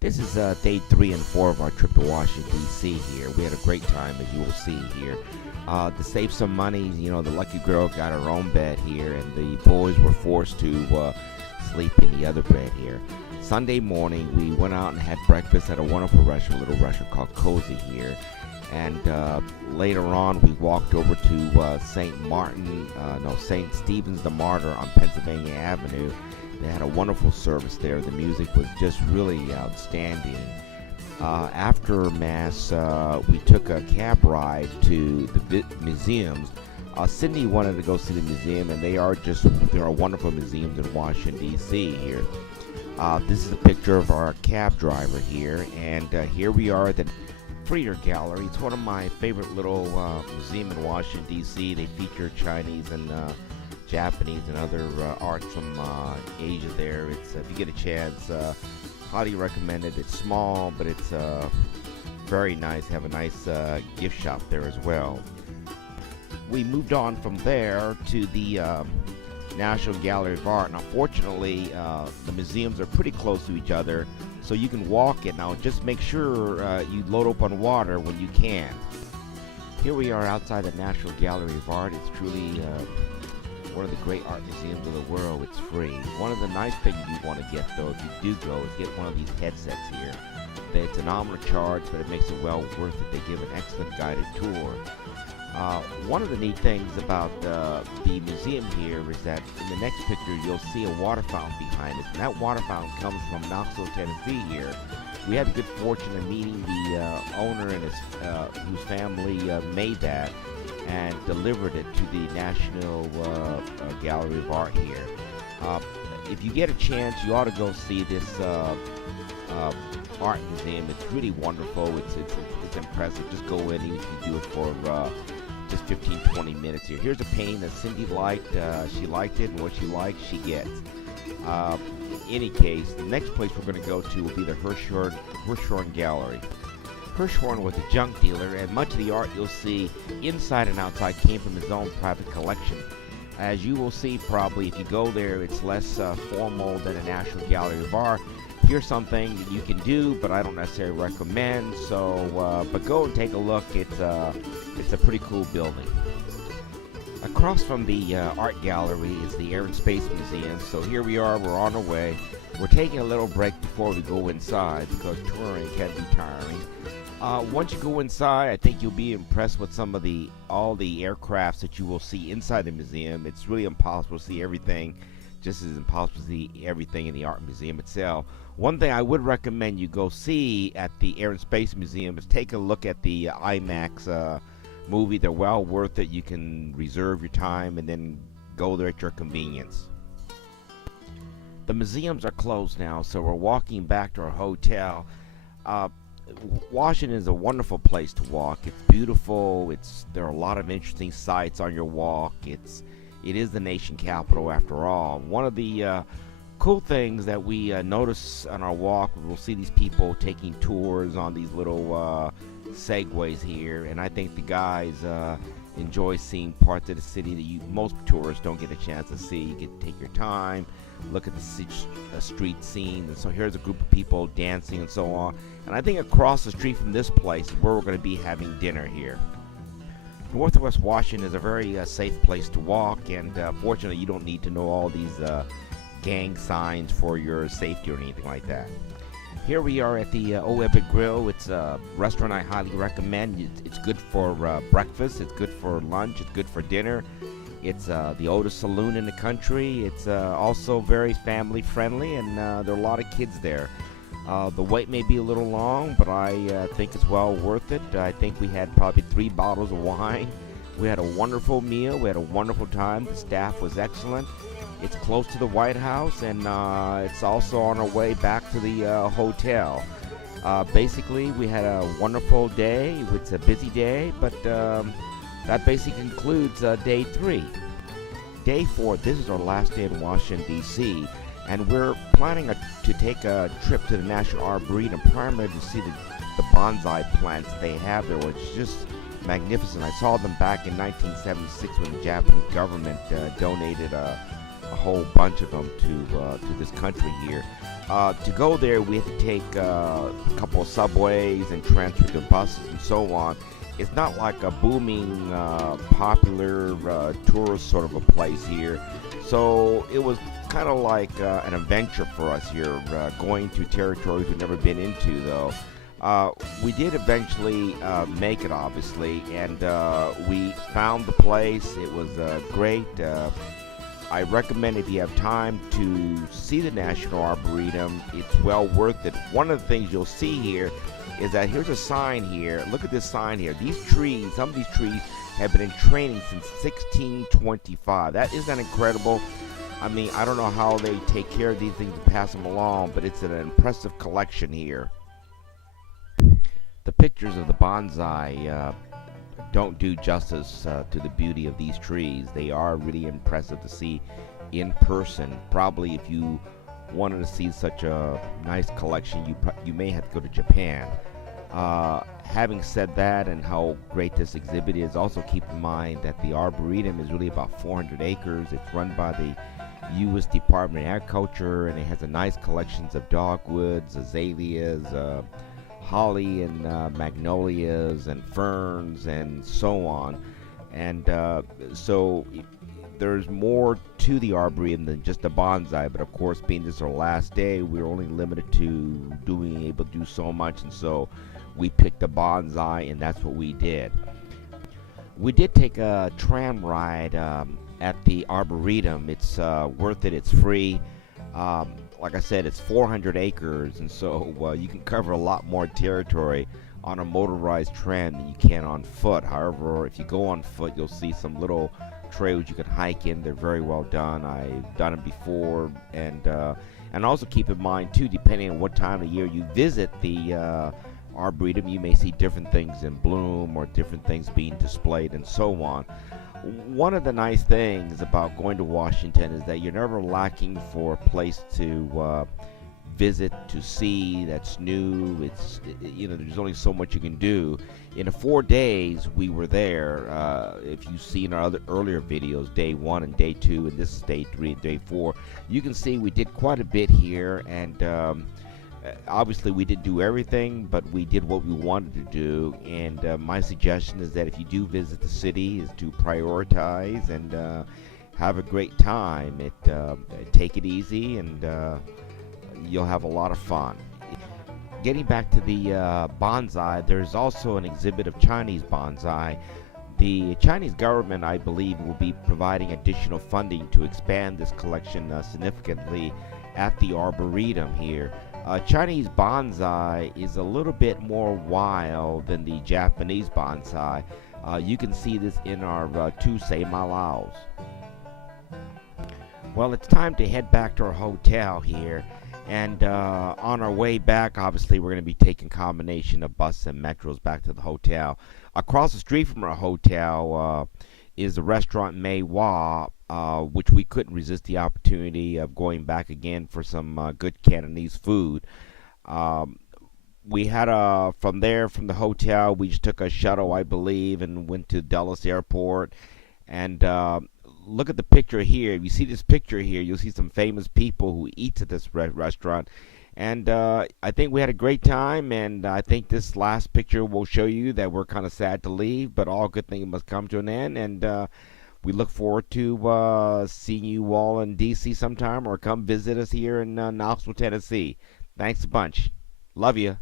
This is day 3 and 4 of our trip to Washington, D.C. here. We had a great time, as you will see here. To save some money, the lucky girl got her own bed here, and the boys were forced to sleep in the other bed here. Sunday morning, we went out and had breakfast at a wonderful restaurant, little restaurant called Cozy here. And later on, we walked over to St. Stephen's the Martyr on Pennsylvania Avenue. They had a wonderful service there. The music was just really outstanding. After Mass, we took a cab ride to the museums. Cindy wanted to go see the museum, and there are wonderful museums in Washington, D.C. here. This is a picture of our cab driver here, and here we are at the Martyr Gallery. It's one of my favorite little museums in Washington, D.C. They feature Chinese and Japanese and other art from Asia there. It's if you get a chance, highly recommend it. It's small, but it's very nice. Have a nice gift shop there as well. We moved on from there to the National Gallery of Art. Now, fortunately, the museums are pretty close to each other, so you can walk it. Now, just make sure you load up on water when you can. Here we are outside the National Gallery of Art. It's truly one of the great art museums of the world. It's free. One of the nice things you want to get, though, if you do go, is get one of these headsets here. It's a nominal charge, but it makes it well worth it. They give an excellent guided tour. One of the neat things about the museum here is that in the next picture you'll see a water fountain behind us, and that water fountain comes from Knoxville, Tennessee here. We had the good fortune of meeting the owner and whose family made that and delivered it to the National Gallery of Art here. If you get a chance, you ought to go see this art museum. It's really wonderful. It's impressive. Just go in, even if you do it for just 15-20 minutes here. Here's a painting that Cindy liked. She liked it, and what she likes, she gets. In any case, the next place we're going to go to will be the Hirshhorn Gallery. Hirshhorn was a junk dealer, and much of the art you'll see inside and outside came from his own private collection. As you will see probably if you go there, it's less formal than a National Gallery of Art. Here's something that you can do, but I don't necessarily recommend. But go and take a look. It's a pretty cool building. Across from the art gallery is the Air and Space Museum. So here we are. We're on our way. We're taking a little break before we go inside because touring can be tiring. Once you go inside, I think you'll be impressed with all the aircrafts that you will see inside the museum. It's really impossible to see everything, just as impossible to see everything in the art museum itself. One thing I would recommend you go see at the Air and Space Museum is take a look at the IMAX movie. They're well worth it. You can reserve your time and then go there at your convenience. The museums are closed now, so we're walking back to our hotel. Washington is a wonderful place to walk. It's beautiful. There are a lot of interesting sights on your walk. It is the nation capital after all. One of the cool things that we notice on our walk, we'll see these people taking tours on these little segways here, and I think the guys enjoy seeing parts of the city that most tourists don't get a chance to see. You get to take your time, look at the street scene, and so here's a group of people dancing and so on. And I think across the street from this place is where we're going to be having dinner here. Northwest Washington is a very safe place to walk, and fortunately you don't need to know all these gang signs for your safety or anything like that. Here we are at the Ebbit Grill. It's a restaurant I highly recommend. It's good for breakfast, it's good for lunch, it's good for dinner. It's the oldest saloon in the country. It's also very family friendly, and there are a lot of kids there. The wait may be a little long, but I think it's well worth it. I think we had probably 3 bottles of wine. We had a wonderful meal. We had a wonderful time. The staff was excellent. It's close to the White House, and it's also on our way back to the hotel. Basically, we had a wonderful day. It's a busy day, but that basically concludes day 3. Day 4, this is our last day in Washington, D.C., and we're planning to take a trip to the National Arboretum, primarily to see the bonsai plants they have there, which is just magnificent. I saw them back in 1976 when the Japanese government donated a whole bunch of them to this country here. To go there, we had to take a couple of subways and transfer to buses and so on. It's not like a booming, popular tourist sort of a place here. So it was kind of like an adventure for us here, going to territories we've never been into, though. We did eventually make it, obviously, and we found the place. It was great. I recommend if you have time to see the National Arboretum, it's well worth it. One of the things you'll see here is that here's a sign here. Look at this sign here. These trees, some of these trees have been in training since 1625. Isn't that incredible? I mean, I don't know how they take care of these things and pass them along, but it's an impressive collection here. The pictures of the bonsai don't do justice to the beauty of these trees. They are really impressive to see in person. Probably if you wanted to see such a nice collection, you may have to go to Japan. Having said that, and how great this exhibit is, also keep in mind that the Arboretum is really about 400 acres. It's run by the U.S. Department of Agriculture, and it has a nice collections of dogwoods, azaleas, holly and magnolias and ferns and so on. And so there's more to the Arboretum than just a bonsai, but of course, being this our last day, we're only limited to being able to do so much, and so we picked a bonsai, and that's what we did. We did take a tram ride at the Arboretum. It's worth it. It's free. Like I said, it's 400 acres, and so you can cover a lot more territory on a motorized tram than you can on foot. However, if you go on foot, you'll see some little trails you can hike in. They're very well done. I've done it before, and also keep in mind too, depending on what time of year you visit the Arboretum, you may see different things in bloom or different things being displayed and so on. One of the nice things about going to Washington is that you're never lacking for a place to visit, to see that's new. There's only so much you can do. In 4 days we were there. If you've seen our other earlier videos, day 1 and day 2, and this is day 3 and day 4, you can see we did quite a bit here, and obviously we didn't do everything, but we did what we wanted to do. And my suggestion is that if you do visit the city, is to prioritize and have a great time. Take it easy, and you'll have a lot of fun. Getting back to the bonsai, there's also an exhibit of Chinese bonsai. The Chinese government, I believe, will be providing additional funding to expand this collection significantly at the Arboretum here. Chinese bonsai is a little bit more wild than the Japanese bonsai. You can see this in our Tusei Malaos. Well, it's time to head back to our hotel here, and on our way back, obviously we're going to be taking a combination of bus and metros back to the hotel. Across the street from our hotel is the restaurant Mei Hua, which we couldn't resist the opportunity of going back again for some good Cantonese food. We had from the hotel, we just took a shuttle, I believe, and went to Dulles Airport. And look at the picture here. If you see this picture here, you'll see some famous people who eat at this restaurant. And I think we had a great time, and I think this last picture will show you that we're kind of sad to leave, but all good things must come to an end. And we look forward to seeing you all in D.C. sometime, or come visit us here in Knoxville, Tennessee. Thanks a bunch. Love you.